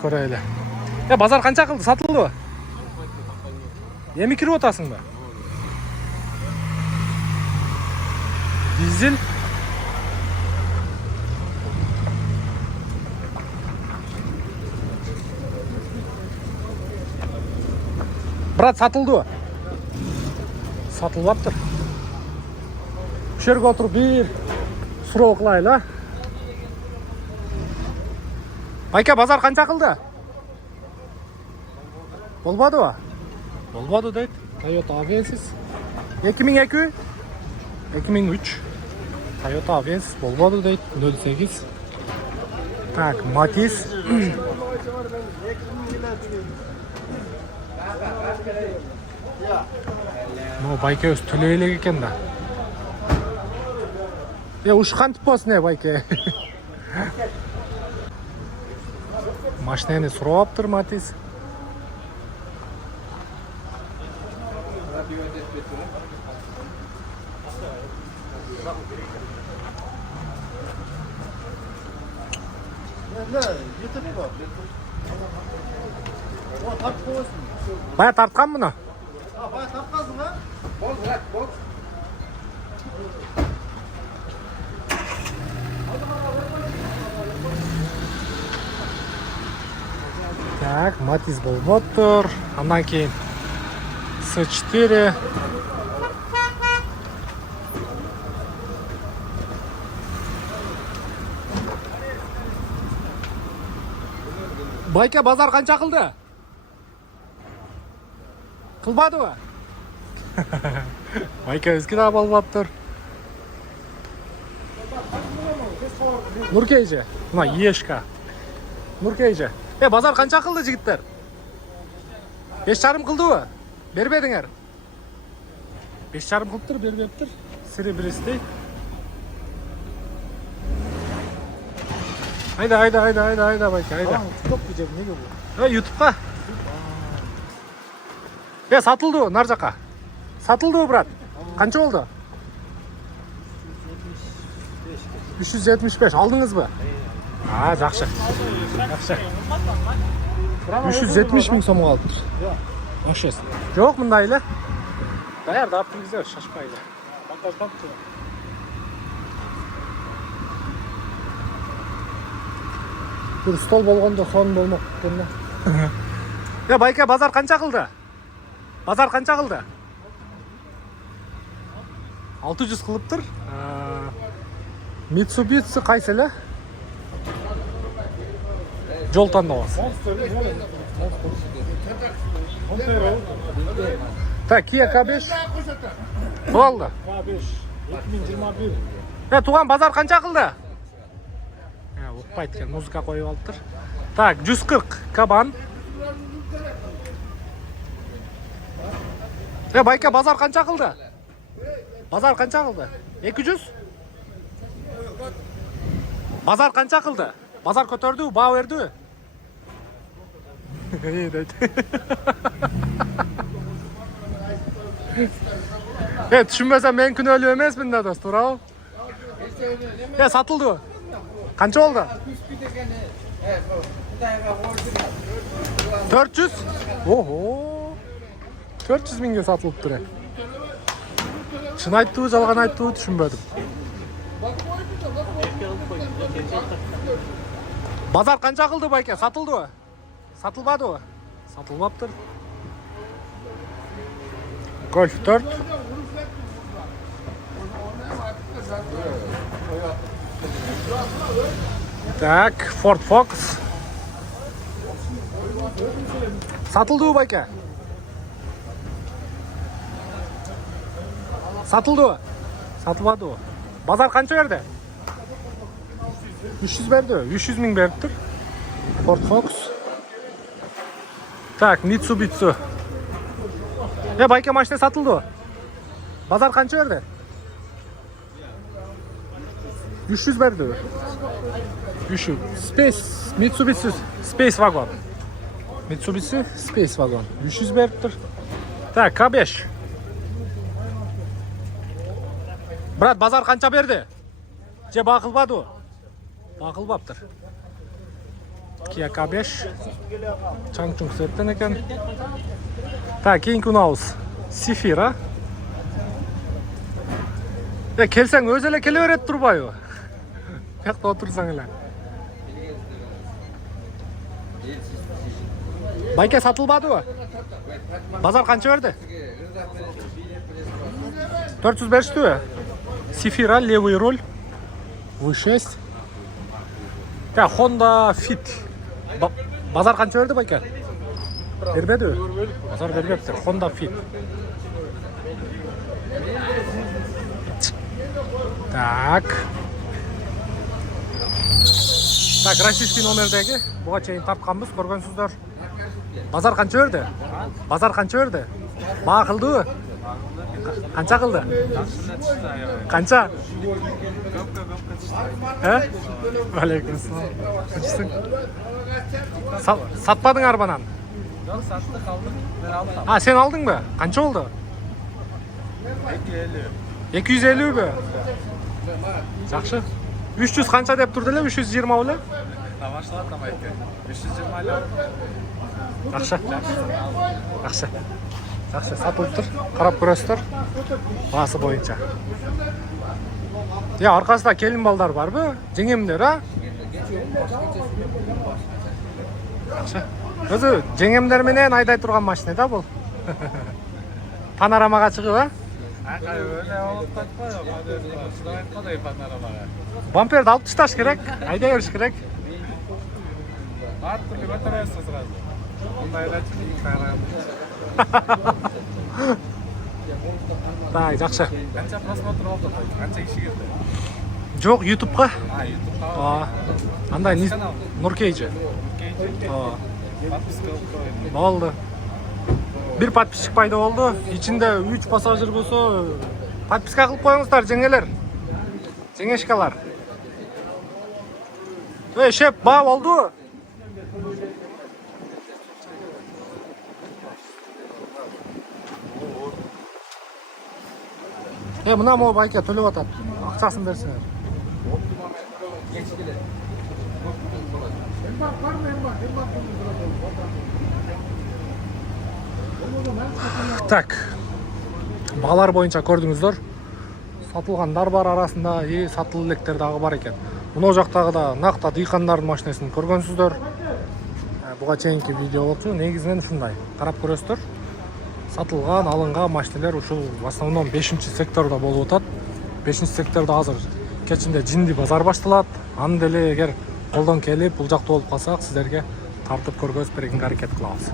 Көрәйлі. Базар қанша қылды? Сатылды ба? Емі кіріп отасың ба? Дизель. Брат, сатылды ба? Сатылып тұр. Шерге отырып бір сұрау қылайлы. Байка, базар қанша қылды? Болмады ба? Болмады дейді. Toyota Avensis. 2002? 2003. Toyota Avensis болмады дейді. 08. Так, Matiz. Байка өз түлейлік екен да. Ұшқантып болсын Байка. Машинаны сұрап тұр Matiz. Baya tartқан мұны? Baya tartқансың ба? Бол. Так, Matiz болып тұр. Андан кейін S4. Байка, базар қанша қылды? Қылбады ба? Байка өзге да болып тұр. Нұркейже. Мұна ешка. Нұркейже. Базар қанша қылды жігіттер? 5,5 қылды ба? Бербедіңер? 5,5 қылып тұр, бербеп тұр. Серебристей. Айда, Байка, айда. Топ күйдер, неге бұл? Ютубқа. Сатылды, нар жаққа. Сатылды, брат. Қанша олды? 375. Алдыңыз ба? Жақшы. 370 мың сомға алып тұр. Ашес. Жоқ, мұнда айлы. Даяр, да аптыңыздар, шашпайды. Бір стол болғанда соның болмақ күткен. Байка, базар қанша қылды? Базар қанша қылды? 600 қылып тұр. Mitsubishi қайсылы? Жол таңдауыз. Так, Kia K5. Болды. K5. 2021. Туған, базар қанша қылды? Ұқпайды кен, музыка қойып алып тұр. Так, 140 кабан. Байка, базар қанша қылды? Базар қанша қылды? 200? Базар қанша қылды? Базар көтерді, бау өрді? Түшінмесем мен күн өлі емес мында достыр, ау? Сатылды? Қанша олды? 400? Охо! 400 мыңға сатылып тұр. Шын айтты, жалған айтты, түшінбедім. Базар қанша қылды, Байка? Сатылды ба? Сатылбады ба? Сатылбап тұр. Golf 4. Так, Ford Focus. Сатылды ба, Байка? Сатылды ба? Сатылбады ба? Базар қанша берді? 300 берді, 300 мың берді тұр. Ford Focus. Так, Mitsubishi. Байка, машина сатылды ба? Базар қанша берді? 300 берді. 300. Space, Mitsubishi Space Wagon. Mitsubishi Space Wagon. 300 берді тұр. Так, K5. Брат, базар қанша берді? Же бақылбады? Бақылбап тұр. Kia K5. Changchung setten ekan. Tak, keyingi unabыз. Sifira. Ya kelsen öz ele kele berет turbayбы? Bu yakta otursaң эле. Байке сатылбадыбы? Базар канча берди? 400 бериштиби? Сифира, левый руль. V6. Ya Honda Fit. Bазар канча берди байке? Бербедиби? Базар бербептир. Honda Fit. Так. Так, российский номердеги. Буга чейин тартканбыз, көргөнсүздөр. Базар канча берди? Базар канча берди? Баа кылдыбы? Канча кылды? Канча? Алейкум ассалам. Канчысың? Сатпадың арбанан? Жоқ, саттық алдым, мен алдым. Сен алдыңбы? Канча болду? 250. 250 бі? Жақшы. 300 қанша деп тұрды ле? 320 оле? Тамашалады тамайке. 320 алы. Жақшы. Жақшы. Жақшы, сатылып тұр. Қарап көресіздер. Басы бойынша. Арқасында келін балдар бар бі? Жеңемдер, а? Жақшы. Өзі жеңемдер менен айдай тұрған машина да бұл. Панорамаға шығып, а? Öyle olup takma yok. Şuraya kadar panoramaya. Bamperdi alıp çıtaş gerek. Ayda yarış gerek. Her türlü götürüyorsun sırası. Bunda ilaçın ilk ayağını. Daha жақсы. Kaça prosмотр oldu? Kaça kişi girdi? Жоқ, YouTube'ға. YouTube'da. Андай Канал. Нұркейджі. Подписка oldu. Болды. Bir подписчик пайда болды. İçinde 3 пассажир болса, подписка қылып қойыңыздар, жеңелер. Жеңешкалар. Шеп, ба болды? Мына мо байке төлеп атат. Ақшасын берсеңер. Так. Бағалар бойынша көрдіңіздер. Сатылғандар бар арасында, сатылы электер дағы бар екен. Мына жақтағы да нақта дыйқандардың машинасын көргөнсүздөр. Буга чейинки видео болчу. Негизинен ушундай. Карап көрөсүздөр. Сатылган, алынган машиналар ушул в основном 5-секторда болуп атат. 5-секторда азыр кечинде жинди базар башталат. Аны деле эгер колдон келип, бул жакта болуп калсак, сиздерге тартып көргөзүп бергенге аракет кылабыз.